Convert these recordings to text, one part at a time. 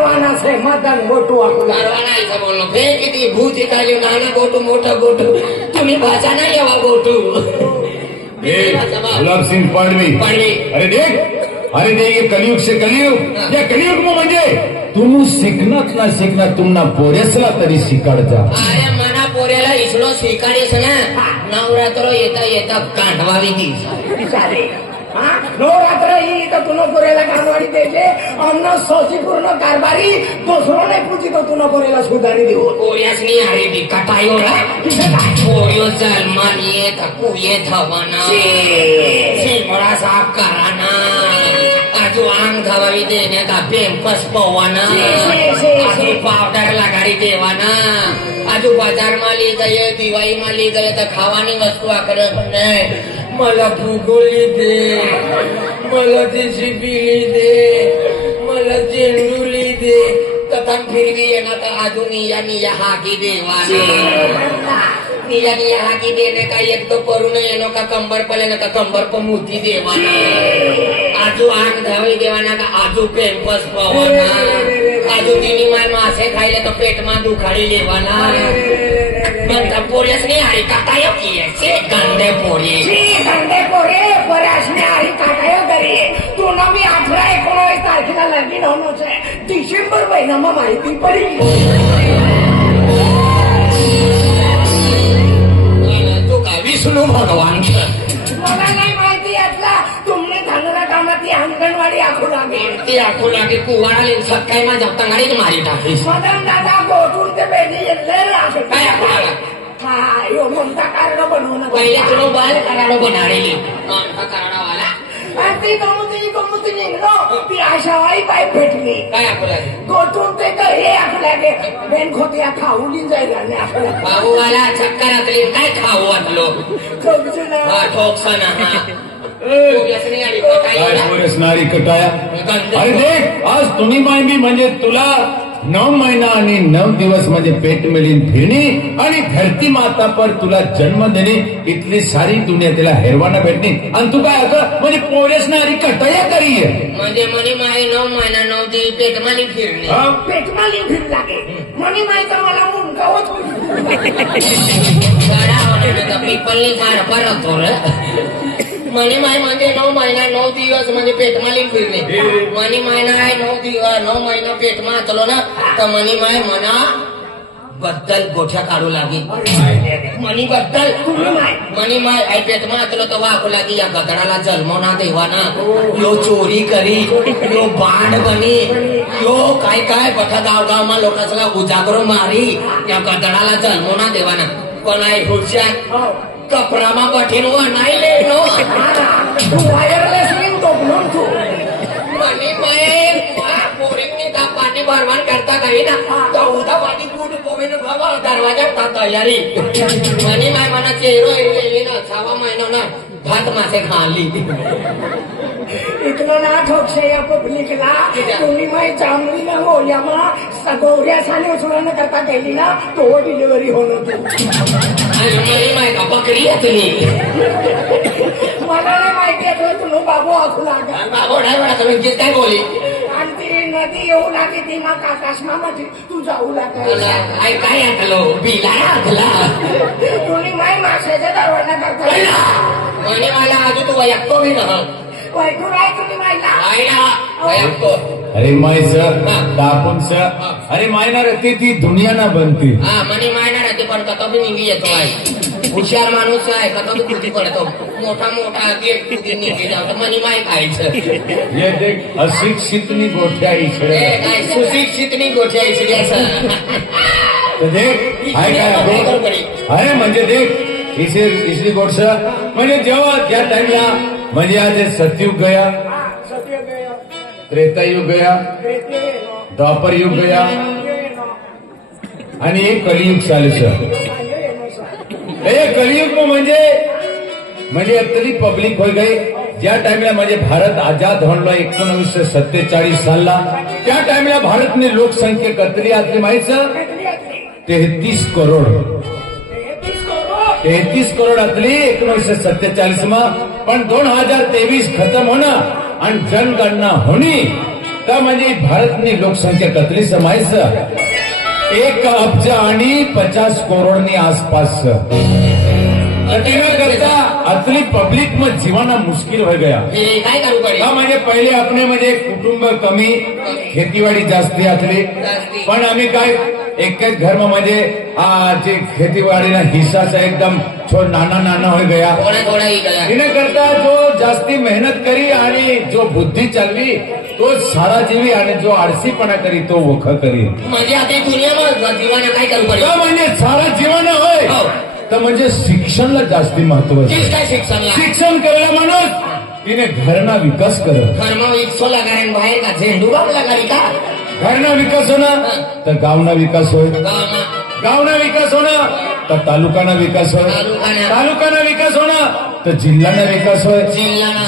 करवाना से मदन गोटू करवाना ऐसा बोललो फिर किती भूत इकाली नाना गोटू मोठा गोटू तुम्ही भाषा नाही यावा गोटू गुलाब सिंह पाडवी अरे देख ये कलयुग से कलयुग या कलयुग में म्हणजे तुम शिकणत ना शिकणं तुमना पोरेसला तरी शिकाडता अरे मना पोऱ्याला इसलो शिकाडीस ना नवरात्र येता कांडवावी दी नवरात्र ही तर तुला पोऱ्याला कांडवाडी द्यायचे अन्न सौशीपूर्ण कारभारी दुसरो नाही पूजी तो तुला पोऱ्याला सुधारी देऊ पोऱ्यासनी अरे बी कटायोला पोऱ्यो जन्मान येत कुयेत हवाना शिमळा साफ कराना आजू अंग धवावी देने का पेम्पस पवाना आजू पावडर लगाडी देवाना आजू बाजार में ली गए दिवाळी में ली गए तो खावानी वस्तू आकडे पण नाही मला भूगोली दे मला जेसीबी दे मला चेंडूली दे तथा फिरवी येना तो आजू निया हाकी देवाना निया हाकी देने का एक तो परून येनो का कंबर पले ना का कंबर पर मुठी देवाना आजू आंग धावी देवाना का आजू पेम्पस पवाना आजू तिनी माय मासे खायले तो पेट में दुखाड़ी लेवाना बंदा पोरेस ने हरी काटायो किए से गंदे पोरे परासने हरी काटायो करिए तू ना मी 18-19 तारखेला लगीन होणोच आहे डिसेंबर महिन्याમાં माहिती पडी तू का विष्णू भगवान मला नाही माहिती यातला तुमने धानरा कामातली अंगणवाडी आखू लागे कुवाळा सकाळी माझ्या तंगाडीत मारी टाकली मदन दादा गोठून ते बेदी येल्ले असं काय हा यो कोणता कारण बनवणं पहिले तुला बाल कराडो बनाडेली कोणता कराडावाला ती गमती निघलो ती आशावाई पाय भेटली काय आपला गोठून ते घरी आखू लागे बेन खोतिया खाऊली जायला नाही आपला भाऊवाला चक्कर आतली काय खाऊ वाटलो ठोकसना नारी कटाया अरे देख आज तुम्ही माहिती म्हणजे तुला 9 महिना आणि 9 दिवस म्हणजे पेट मिळीन फिरणी आणि धरती माता पर तुला जन्म देणे इतली सारी दुनिया तिला हेरवाना भेटणी आणि तू काय अगं म्हणजे पोरेस नारी कटाया करीये म्हणजे मनी माई 9 महिना 9 दिवस पेटमाली फिरणे पेटमाली फिर लागे मनी माई तर मला मुंडकावत गाडा होते पीपलनी फार परत थोडं मनी माय म्हणजे 9 महिना 9 दिवस म्हणजे पेटमाली फिरणे मनी महिना आहे 9 महिना पेट मातलो ना तर मनी माय मना बद्दल गोठ्या काढू लागी मनी बद्दल मनी माय आई पेट मातलो तर वाकू लागी या गदडाला जन्मवना देवाना यो चोरी करी यो बांड बनी यो काय काय बठा गाव मा लोकांना उजागरो मारी या गदडाला जन्मवना देवाना पण आई हुशार कपडामा कठीण व नाही लेनो तू वायरलेस लिंक तो म्हणून तू मनी माय पोरींनी ता पाणी भरवान करता काही ना तो उदा पाणी फूट पोवेन बाबा दरवाजा ता तयारी मनी माय मना चेहरो येली ना 6 महिना ना भात मासे खाली इतना ना ठोकसे या पब्लिकला तुम्ही माय चांगली ना होल्यामा सगोऱ्या साने उचलणं करता गेली ना तो डिलिव्हरी होणं मनी माय का बकरी येतली मला नाही माहिती आहे तुला बाबू आखू लागा बाबू नाही म्हणा तुम्ही जे काय बोली आणि ती नदी येऊ लागे ती मा काकाशमा मध्ये तू जाऊ लागा आई काय ऐकलो बिला ऐकला तुम्ही माय माशाच्या दरवाजा करता मनी मला आजू तू वैयक्तो भी ना अरे माय सर तापून सर अरे मायना रहती ती दुनिया ना बनती मनी मायना रहती पण कतो भी निघी येतो आहे हुशार माणूस आहे कतो भी कृती पडतो मोठा गेट निघी जातो मनी माय खायचं ये देख अशिक्षितनी गोठ्या इकडे काय सुशिक्षितनी गोठ्या इकडे असं देख अरे म्हणजे देख इसली गोष्ट म्हणजे जेव्हा त्या टाइमला म्हणजे आज सतयुग गया त्रेता युग गया द्वापर युग गया आणि एक कलियुग चालू हे कलियुग म्हणजे अतली पब्लिक हो गई ज्या टाइमला म्हणजे भारत आजाद होणला 1947 सालला त्या टाइमला भारतने लोकसंख्या कतरी आतली माहिती 33 करोड 33 करोड आतली 1947 માં पण 2023 खत्म होणं आणि जनगणना होणी का म्हणजे भारतनी लोकसंख्या कतली समायस 1 अब्ज आणि 50 करोडनी आसपास करता अतली पब्लिक में जीवाना मुश्किल हो गया। काय करू पडे हा म्हणजे पहिले अपने म्हणजे कुटुंब कमी खेतीवाडी जास्ती असली पण आम्ही काय एक घर में म्हणजे जे खेतीवाड़ी हिस्सा से एकदम छोड़ नाना हो गया थोड़ा ही गया इन्हें करता जो जास्ती मेहनत करी आणि जो बुद्धी चालवी तो सारा जीवी आणि जो आळसीपणा करी तो वख करी म्हणजे आता दुनियामध्ये जीवाना काय करू पडे म्हणजे सारा जीवन होय तर म्हणजे शिक्षणला जास्ती महत्व काय शिक्षणला शिक्षण करायला माणूस तिने घरना विकास करत घरमा इच्छो लगारेन बाहेर का झेंडू बाग लगारी का घरना विकास होणार तर गावना विकास होय गावना विकास होणार तर तालुकाना विकास होय तालुकाना विकास होणार तर जिल्हाना विकास होय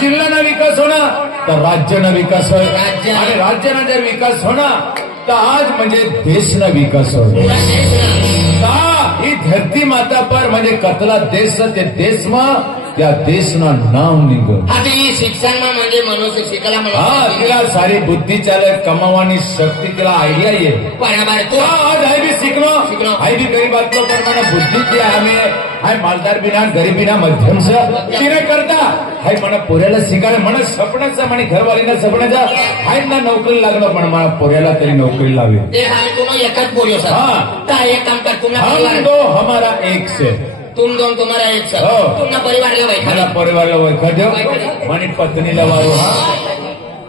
जिल्हाना विकास होणार तर राज्याना विकास होय आणि राज्याना जर विकास होणार तर आज म्हणजे देशना विकास होय ही धरती माता पर म्हणजे कतला देश ते देश में त्या देशना नाम निघ आता ही शिक्षण म्हणजे मनुष्य शिकला म्हणून तिला सारी बुद्धी चाले कमावानी शक्ती तिला आयडिया ये बराबर तो आज हाय भी शिकलो हाय भी गरीबातलो पण मला बुद्धी ती आम्ही हाय मालदार बिना गरीबीना मध्यम से तिने करता हाय मला पोऱ्याला शिकायला मला सपनाचा म्हणे घरवालीना सपनाचा हाय ना नोकरी लागलो पण मला पोऱ्याला तरी नोकरी लावी ते आम्ही तुम्हाला एकच बोललो सर हाँ का एक काम कर हम दो हमारा एक से तुम दोन तुम्हारा एक सर हो तुमना परिवारला बैठा मला परिवारला वैखा देव म्हणे पत्नीला वारू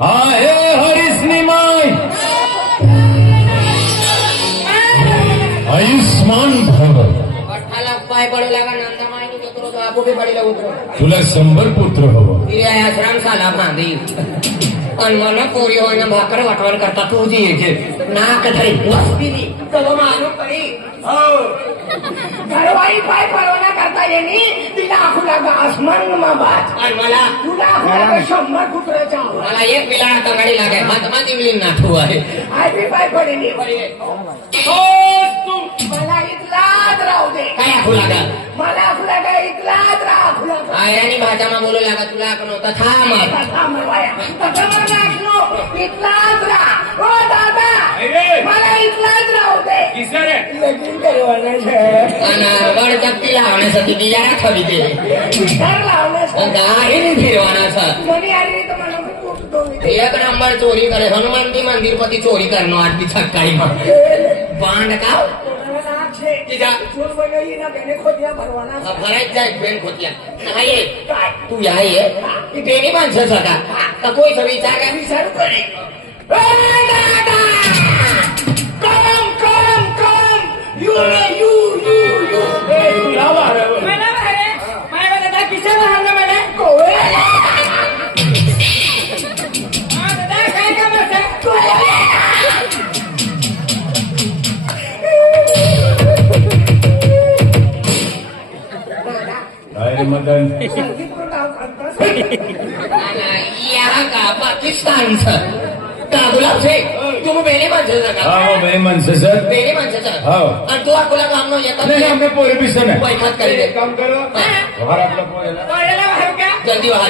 हा हे हरिसनी माय आयुष्मान भव अठ्ठाला पाय पडू लागा नंदा मायनी उतरो तो आपो भी पडीला उतरो तुला 100 पुत्र हवं तिरे आश्रम साला बांधी आणि मला पोरी होईना भाकर वाटवण करता तू जी यायचे नाक धरी वस्ती दी तो मालूम पडी घरवाई पाय परवाना करता येणे तिला आखुला का आसमान मा बात आणि मला तुला आखुला का 100 कुत्र्याच्या मला एक पिलाणा तगाडी लागे हातमा दिवली नाठू आहे आय बी पाय पडली मला इथलाच राहू दे काय आखू लागा मला आखुला का इथलाच राहा आखुला आयराणी भाषामा बोलू लागा तुला आखू नव्हता थांब इथलाच राहा हो दादा मला इथलाच राहू दे लगीन करवायला गड जप्ती लावण्यासाठी बियाणा खवी दे घर लावण्यासाठी गाडी फिरवाना कोणी आली तर मला एक नंबर चोरी करे हनुमंती मंदिर पती चोरी करनो आरती सकाळी बांड का भरायच जाय बेन खोतल्या नाही तू आहे बेनी माणसाचा का कोई सवी जागा विचारू करे मदन यहाँ का पाकिस्तान सर गुलाब शेख तुम बेने माणसाचा का हो बेनी माणसं सर बेने माणसाचा हो आणि तू अकोला काम न येतात नाही आम्ही पोरी पिसन आहे बैठक करी दे काम करो बाहर आपला पोऱ्याला जल्दी बाहर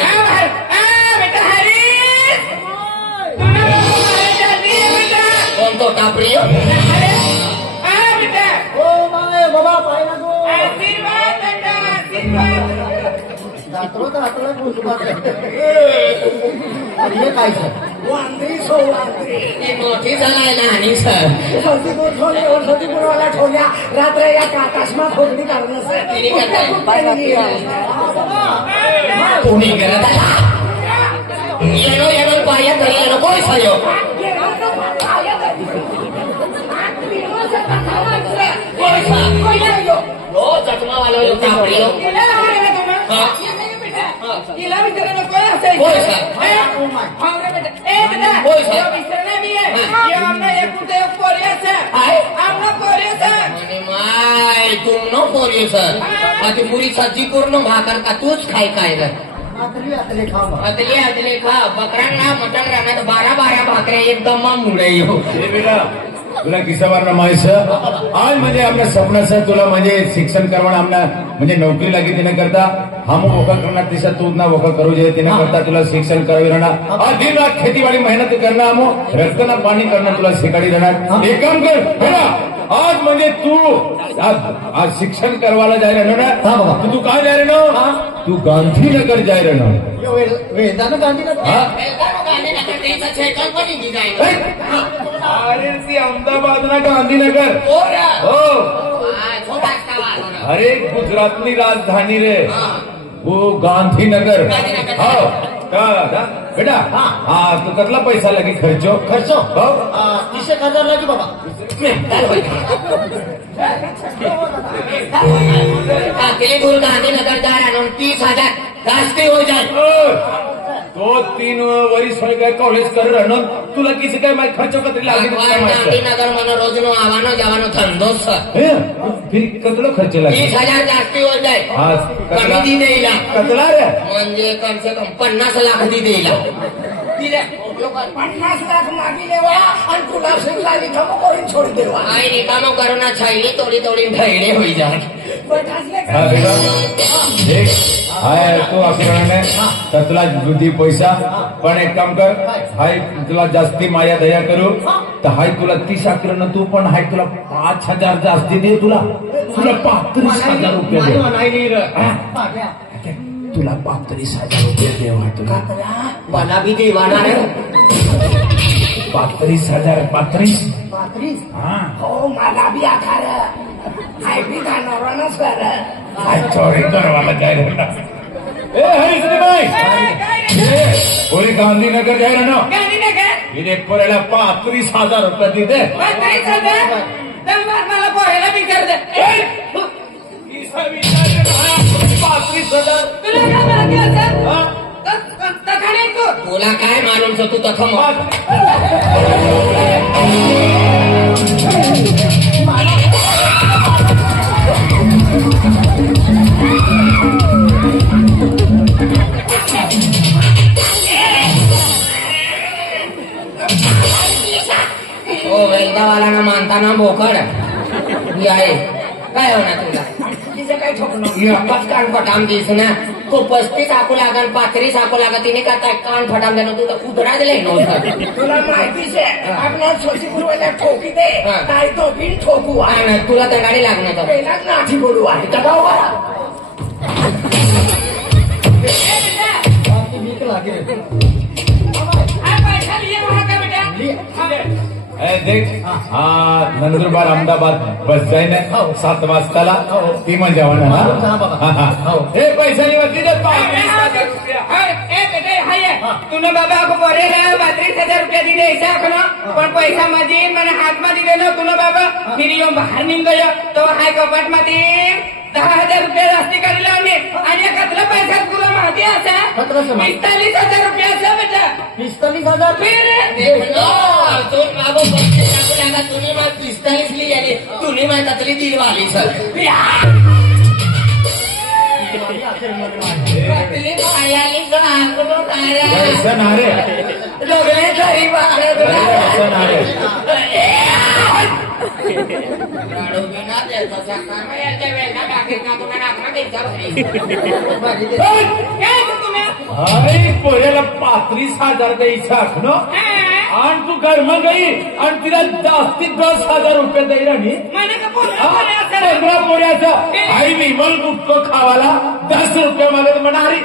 कौन तो टापरी बाबा पाय नको वांद्री सो वांद्री मोठी झालाय लहानी सर सतीपूरवाला ठेवल्या रात्र या काकाशमा फोडणी काढणं कोणी करत येणो येणो पाया तरी येणो कोणी सायो चकमा वाला टापरी तुम नो पोरियो सर माझी पुरी सज्जी पूर्ण भाकर का तूच खाय काय अतले खा बकरांना मटण राहण्यात 12 भाकऱ्या एकदम मुळे तुला किसावर माहिती आज म्हणजे आपल्या स्वप्नाचं तुला म्हणजे शिक्षण करवाना आमना म्हणजे नोकरी लागी तिने करता हम वोका करना तिसा तू ना वोका करू जे तिने करता तुला शिक्षण करावी राहणार आज दिन रात खेतीवाडी मेहनत करना हम रक्तना पाणी करणं तुला शिकाडी राहणार एक काम कर बेटा आज म्हणजे तू आज शिक्षण करवायला जाय राहणार ना तू काय जाय राहणार तू गांधीनगर जाय राहणार वेदांत गांधीनगर अरे ती अहमदाबाद ना गांधीनगर हो अरे गुजरातनी राजधानी रे वो गांधीनगर हो बेटा हा तू कसला पैसा लागी खर्चो हो 30,000 लागी बाबा दूर गांधीनगर जा रहा है 30,000 रास्ते हो जाए तो 3 वर्ष हो गए कॉलेज कर रहा तुला किसी का मैं खर्चो कतरी लागी गांधीनगर मन रोज नो आवानो जावानो धंधो फिर कतलो खर्च लागे 30,000 जास्ती हो जाए कमी दी देईला कतला रे म्हणजे कम से कम 50 लाख दी देईला 50 लाख मागी लेवा आणि तुला शिकला रिकामो करून छोड देवा आई रिकामो करोना छैली तोडी तोडी ढैले होई जाए हाय तू असं तर तुला बुद्धी पैसा पण एक काम कर हाय तुला जास्ती माया दया करू तर हाय तुला 30 अकरा तू पण हाय तुला 5,000 जास्ती दे तुला 35,000 रुपये दे तुला 35,000 रुपये देवा तुला बना भी देवाना है 35,000 हा हो मला बी आकार हाय बी खाणार ना सर चोरी करवाला जाय राहणार बोले गांधीनगर जाय राहणार इथे पोऱ्याला 35,000 रुपये दिले 35,000 मला पोऱ्याला विचार दे 35,000 तुला काय मालूम तू तसं ओ वेदावाला ना मानताना बोकड ही आहे काय होणार तुला तिचं काय ठोकणं एकच कान फटाम दिस ना तो 35 आकू लागल 35 आकू लागल तिने का कान फटाम देणं तू तर उधरा दिले नव्हतं तुला माहितीच आहे आपल्या शशीपूर्वला ठोकी दे काय तो बिन ठोकू आहे तुला तर गाडी लागणार पहिला नाठी बोलू आहे दबाव करा देख नंदुरबार अहमदाबाद बस जाय ना 7 वाजताला ती मजा होणार हे पैसा तुला बाबा बरेला 32,000 रुपया दिले ऐसा पण पैसा मध्ये મને હાથમાં દીધે ન तुला बाबा फिर यो बाहेर निघ गयो तो हाय कपाट मध्ये 10,000 रुपया जास्ती करेला आणि कसला पैसा तुला माहिती असा 45,000 रुपया असा बेटा 45,000 फिर तो बाबा 35 आकू लागा तुम्ही मला 45 ली आली तुम्ही मला ततली दी वाली सर अरे पोऱ्याला 35,000 द्यायचा न आणि तू घरमा गई आणि तिला जास्तीत 10,000 रुपये दे राणी 15 पोऱ्याचं आई विमल गुप्तो खावाला 10 रुपये मागत म्हणारी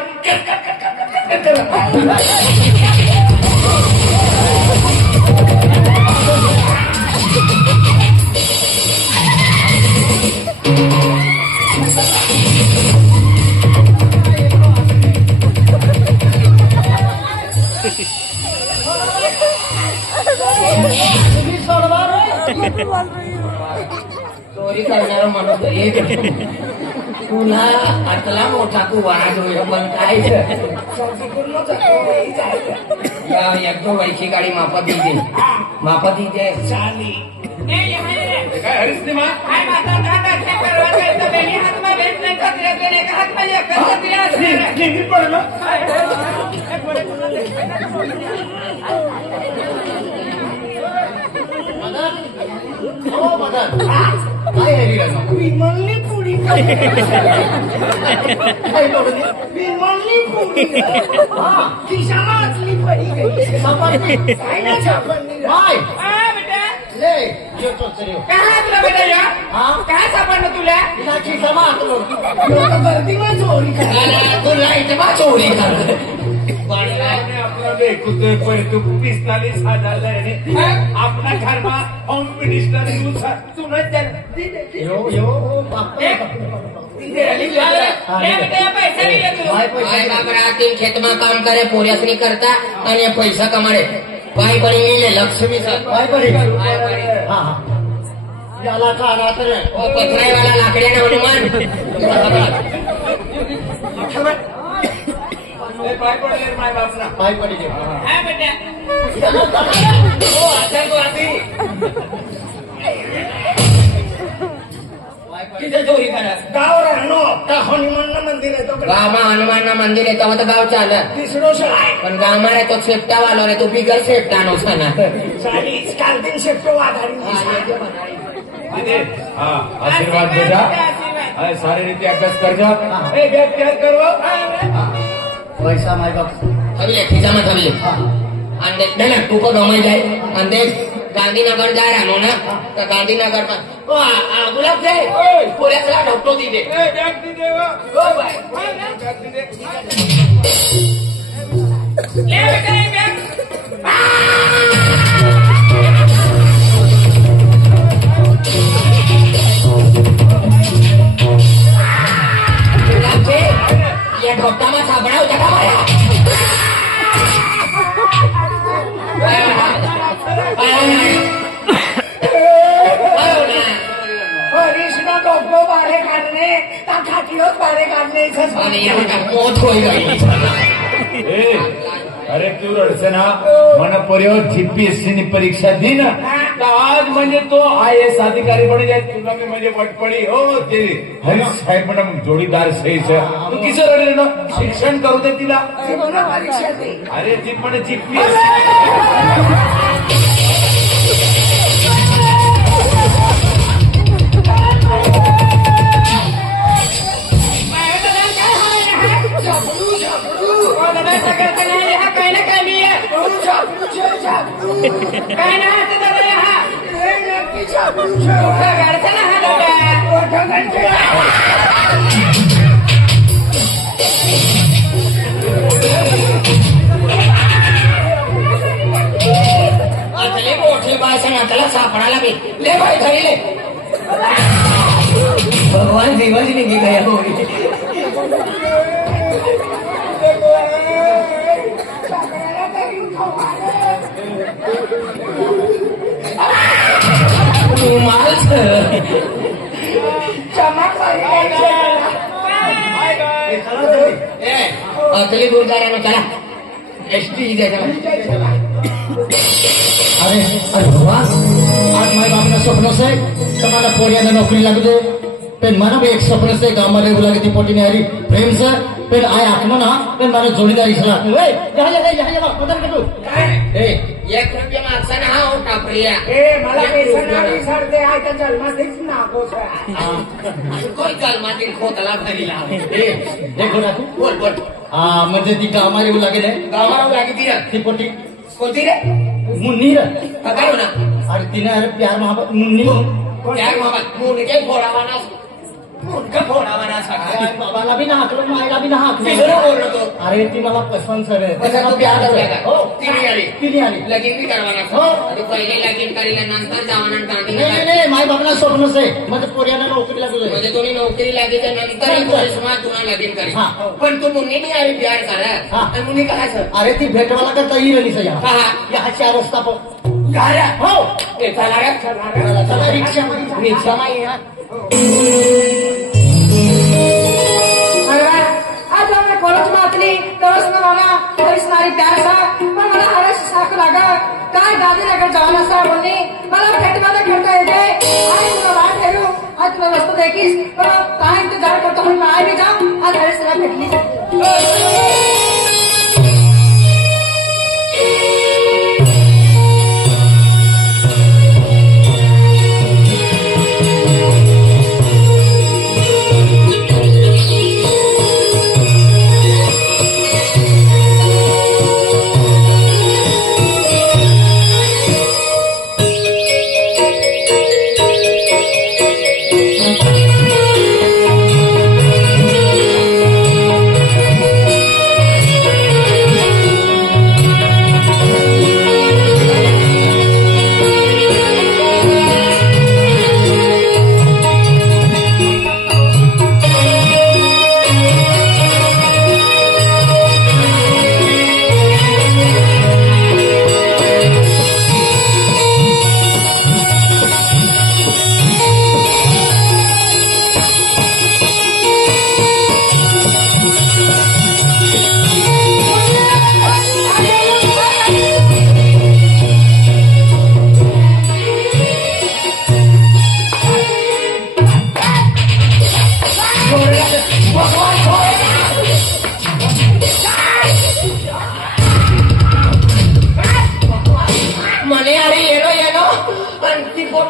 चोरी करणारा माणूस एक तुला आतला मोठा तू वाढ होईल पण काय एकदम वैशी गाडी मापा दिली मापा दिते काय हरीश निमा विमलनी पुडी विमलनी पुडी खिशामातली पडी गई काय ना सापडली बेटा ले येतो तरी काय तुला बेटा या काय सापडलं तुला तिला खिशामातलो गर्दीवर चोरी करा तुला इथे बा चोरी अपना देखते पर तू 45,000 अपना घर में होम मिनिस्टर यो पैसा दिले तू बाबरा खेत में काम करे पोऱ्यासनी करता आणि पैसा कमाडे बाय बरी मिले लक्ष्मी याला का आला तर पथराईवाला लाकड्याने हनुमान पाय पडी बेटा किती चोरी करा गाव राहणो का हनुमान मंदिर आहे तो गावमा हनुमान मंदिर आहे तेव्हा तर गाव चालत तिसरो शाळा पण गावमा रे तो सेफ्टा वालो रे तू बिगर सेफ्टा नव्हता ना चालीस कालतीन शेफ्टो वाधारी आशीर्वाद बेटा सारी रीते अभ्यास कर जा करो पैसा माय बाप थबले खिचामा थबले आणि देख ना तू को गमाई जाए आणि देख गांधीनगर जा रहा ना तर गांधीनगर में गुलाब से पूरे सला ढोकटो दी दे ले बेटा ये बैग गुलाब से ये ढोकटा में साबड़ा हो जाता हरीशना डोको बाहेर काढणे त्या खातीरच बाहेर काढणे आणि यहाँ मौत होई गई अरे तू रडचना मन परिवार जीपीएससी नी परीक्षा दी ना तर आज म्हणजे तो IAS अधिकारी बने जाए तुला मी म्हणजे वट पडी हो ते हरीश साहेब मॅडम जोडीदार सही तू किस रडले ना शिक्षण करू दे तिला परीक्षा दे अरे ती म्हणे जीपीएससी काय ना अतली मोठी बायसन त्याला सापडा लागेल ले बाई घरी ले भगवान जीवाजी निघी गया होगी अतली गुरुद्वारा चला एसटी अरे अरे भगवान आज माय बापना स्वप्न से તમારા પોરિયાને નોકરી લાગી દે પેન મને બી એક સ્વપ્ન છે ગામમાં રહેવું લાગે તી પોટીને હારી પ્રેમ છે પેન આ આત્મા ના પેન મારે જોડીદારી છે એ જા પતન કરું ए 1 रुपया मागचा ना हा हो टापरिया मला पैसा नाही सरते आयच्या जन्मातच नाको कोण जन्मातील खोतला घरी लावे देखो ना तू बोल बोल म्हणजे ती कामाला येऊ लागेल गावाला लागी ती रे ती पोटी कोणती रे मुन्नी रे काय ना अरे तिने अरे प्यार मोहब्बत मुन्नी यार बाबा मुनके फोडावाना मुनका फोडावाना सगळा बाबाला बी ना हाकलो मायला बी ना हाकलो किसरो बोल तो अरे ती मला पसंत सर अच्छा तो प्यार करता हो तिने आली लगीन भी करवाना हो आणि पहिले लगीन करीला नंतर जावाना गांधी नाही नाही माय बाबाला स्वप्न से म्हणजे पोरियाला नोकरी लागू दे म्हणजे तुम्ही नोकरी लागीच्या नंतर पोलीस मा तुला लगीन करी हा. पण तू मुन्नी नाही आली प्यार करा हा. आणि मुन्नी काय सर अरे ती भेटवाला करता येईल नाही सया हा या चार रस्ता पण गाड्या हो ते चला रे चला रिक्षा रिक्षा माई आज हमने कॉलेज में अतली तरस में मामा पुलिस मारी प्यार था पण मला हरस साख लागा काय दादी नगर जाऊन असता बोलनी मला भेटवाला घंटा येते आणि तुला वाट ठेवू आज तुला वस्तू देखीस पण काय इंतजार करतो म्हणून आय भी जाऊ आज हरस तुला भेटली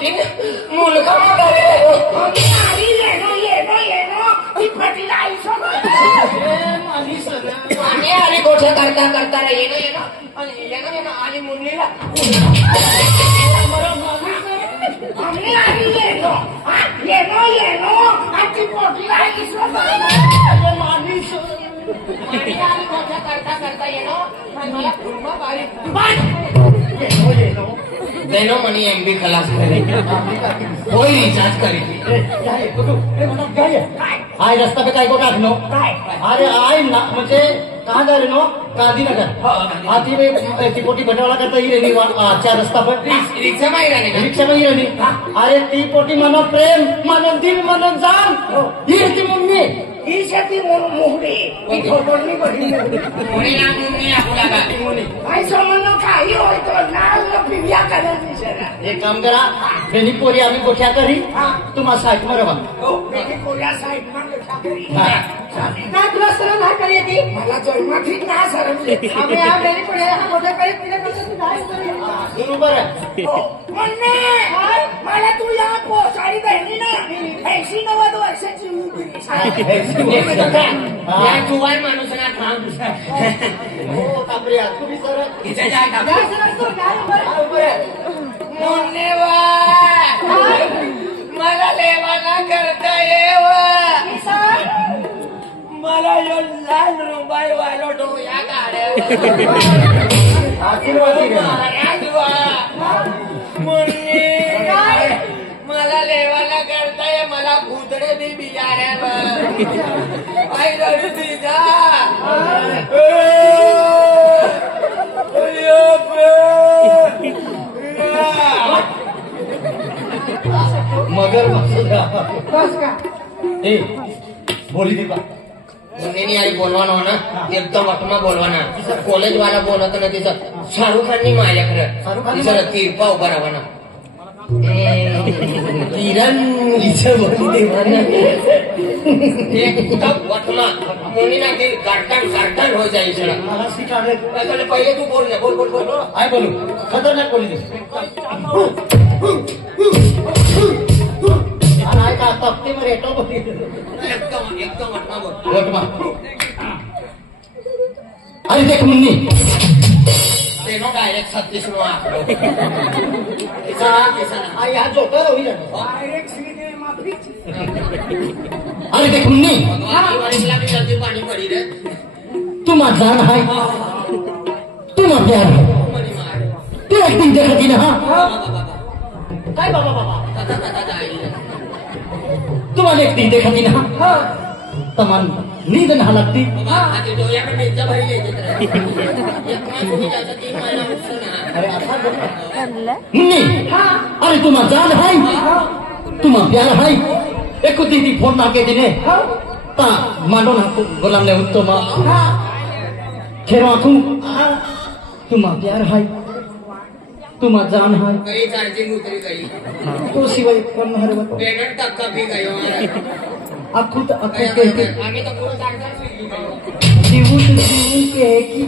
मुन्नी मुलगा मोठा रे आणि आली गोष्ट करता करता रे येणं आणि मुन्नीला देनो मनी एमबी खलास करे कोई रिचार्ज करी आय रस्ता पे काय को टाकनो अरे आय ना म्हणजे कहाँ जा रहे नो गांधीनगर आती में ती पोटी बटवाला करता ही रहनी अच्छा रस्ता पर रिक्षा में ही रहने रिक्षा में ही रहनी अरे ती पोटी मानो प्रेम मानो दिल मानो जान ही ती मम्मी एक काम करा बेनी पोरी आम्ही गोठ्या करी तुम्हाला साईट मध्ये रवा काय तुला सरळ नाही करी येते मला जन्मातीत ना सरळ आम्ही या बेरी पुढे मोठ्या काही तिला कसं नाही करी बरोबर आहे म्हणणे मला तू या पोसाडी बहिणी ना 80-90 वर्षाची या जुवान माणूस ना थांब हो तापरे तुम्ही सर इथे जाय का काय सरळ तू काय बरोबर आहे मुन्नी मला लेवाना करता येव मला यो लाल रुबाई वालो डोया काढे आशीर्वाद मुन्नी मला लेवाना करताय मला भूतडे बी बियारे आई रडती जा मगर बस का ए बोली दे बा मुन्नी आई बोलवाना हो ना एकदम वटमा बोलवाना कॉलेज वाला बोलवत ना तिथं शाहरुख खाननी माझ्याकडे तिचं तिरपा उभा राहावा किरण हिचं बोली देवाना एकदम वटमा मुन्नी ना ती गाठण हो जायचं मला शिकावे पहिले तू बोल ना बोल आय बोलू खतरनाक बोली दे आणि का तप्ते मध्ये येतो बोली एकदम वटमा बोल वटमा अरे देख मुन्नी तेनो डायरेक्ट 36 नो आकडो आई हा जोकर होईल डायरेक्ट सीधे माफी अरे देख मुन्नी दिवाळीला भी जल्दी पाणी पडी रे तू माझा जान है तू माझा प्यार है मनी मार तू एक दिन देखती ना हाँ बाबा काय बाबा बाबा तता जाई तुम्हाला एक दिन देखती ना तमान नींद ना लगती बाबा आधी डोळ्या में मेजा भरी येते रे एक मास तुम्ही जाता 3 महिना उठतो ना अरे आता मुन्नी अरे तू माझा जान है तू माझा प्यार है एक दिन फोन मागे दिने ता मांडो ना गोलाम ने उत्तम खेरो तू तू माझा प्यार है तू माझा जान है कई चार्जिंग उतरी गई तो सिवाय कोण हरे बतो पेमेंट तक कभी गयो अखुद कहते आम्ही तर पूर्ण चार्जर स्विगी गयो जीवन के की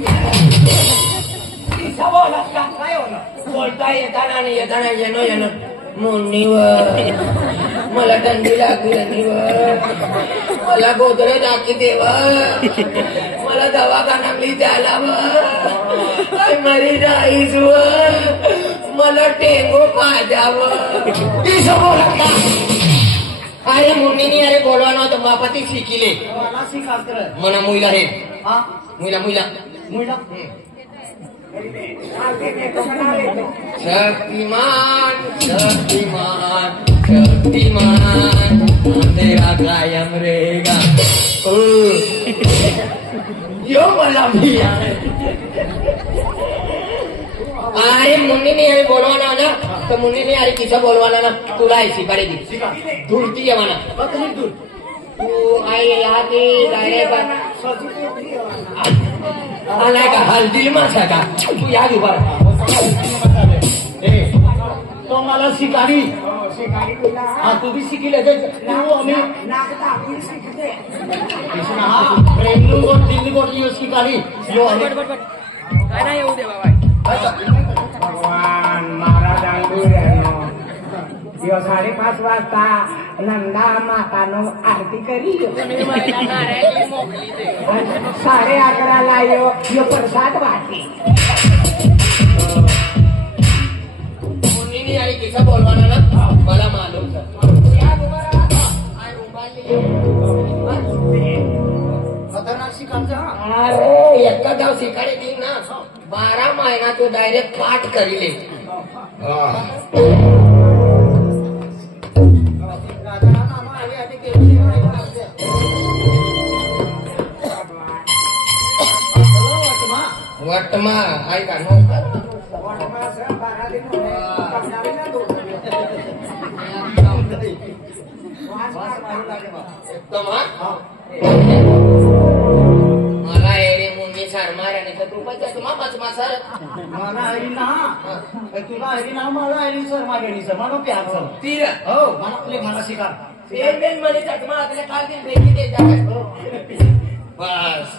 बोलता येताना आणि येताना येणं मुन्नीवर मला थंडी लागली रनीवर मला गोदरे दाखी देव मला दवाखान्यातली द्यायला मरी जाईस मला टेंगो पाजावं अरे मुन्नीनी अरे बोलवा नव्हतं बापाती शिकिले मला शिकास्त्र मना मुईला रे हा मुईला मुला शक्तिमान तेरा कायम रहेगा यो मला भी अरे मुन्नीने अरे बोलवाना ना तर मुन्नीने अरे किसा बोलवाना ना तुला आहे शिकारे दी धुरती आहे म्हणा तू आई आधी डायरेक्ट आलाय का हल्दी मासा का तू याद उभा तो मला शिकारी हा तू भी शिकिले तू आम्ही प्रेम गोट दिल्ली गोट यो शिकारी यो काय नाही येऊ दे बाबा भगवान महाराज यो 5:30 वाजता नंदा मातानो आरती करी 11:30 यो प्रसाद वाटी मुन्नी आई किसा बोलवाना ना मला मालूम था खतरनाक शिकायचं. अरे एका गाव शिकाडे देईन ना 12 महिना तो डायरेक्ट पाठ करीले वटमा ऐका नोकर एकदम मला एरे मुन्नी सरमार आणि तर रुपयाचा तुम्हा पचमा सर मला हरी ना तुला हरी ना मला हरी सर मागणी सर मला प्यार सर तीर हो मला शिका बेन मध्ये चकमा आपल्या काल दिन बेकी दे जा बस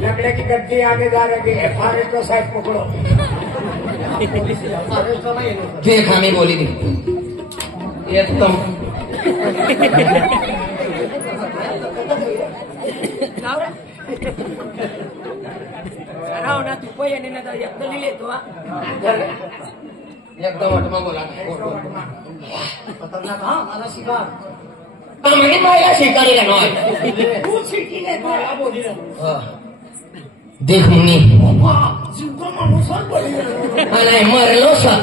लकड़े की गद्दी आगे जा रही है फॉरेस्ट को साइड पकड़ो देख हमें बोली थी एकदम एकदम अटमा बोला खतरनाक हा मला शिका म्हणजे मला शिकायला नाही देख मुनी नाही मरलो सर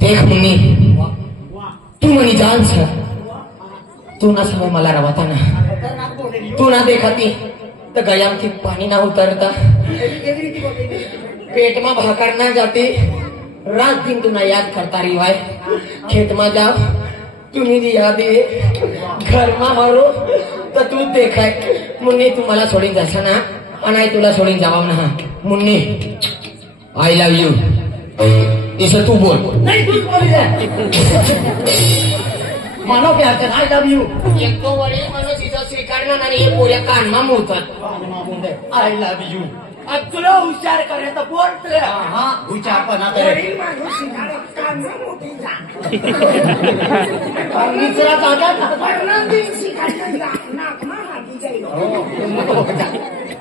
देख मुनी तू म्हणी जान सर तू ना समय मला रवाता ना तू ना देखती तर गयाम की पाणी ना उतरता पेट में भाकर ना जाती रात दिन तू ना याद करता रही भाई खेत में जाओ तुम्ही दी यादी घर में हरो तर तू देखाय मुन्नी तू मला सोडीन जासा ना आणि तुला सोडीन जावा ना मुन्नी आय लव्ह यू इसं तू बोल नाही तूच बोली मानो प्यार कर आय लव्ह यू एक तो वडील माणूस इथं स्वीकारणार आणि हे पोऱ्या कानमा मोडतात आय लव्ह यू आज तुला हुशार करायचं बोल तर हा विचारपणा करे निचरा जागा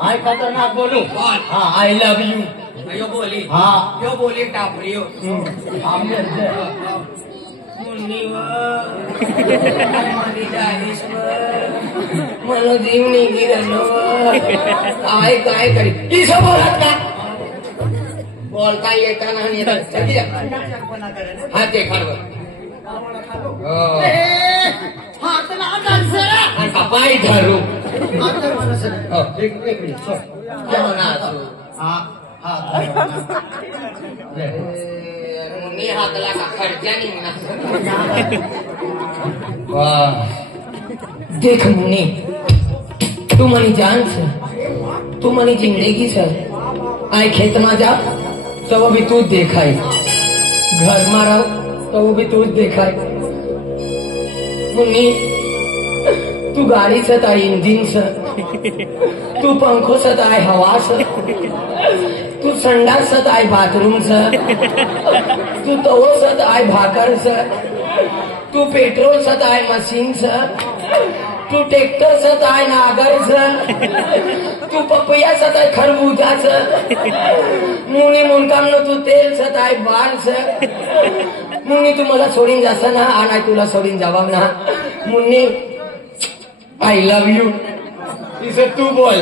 आय खतरनाक बोलू हा आय लव्ह यू यो बोली हा यो बोली टापरी हो मला जीव नाही गिरलो काय काय करी इसं बोलत का बोलता येता नाही हा ते खाडवर पाय धरू मुन्नी हातला का खर्चा निघणार देख मुन्नी तू मनी जान सर तू मनी जिंदगी सर आय खेत में जा तो भी तू देखाय घर में रहो तो भी तू देखाय मुन्नी तू गाड़ी से आय इंजिन से तू पंखों से आय हवा से तू संडास से आय बाथरूम से तू तवो से आय भाकर से तू पेट्रोल से आय मशीन से तू ट्रैक्टर से आय नागर से तू पपैया से आय खरबूजा से मुनी मुनकाम न तू तेल से आय बाल से मुन्नी तू मला सोडीन जासा ना आणि तुला सोडीन जावा ना मुन्नी आय लव्ह यू इसे तू बोल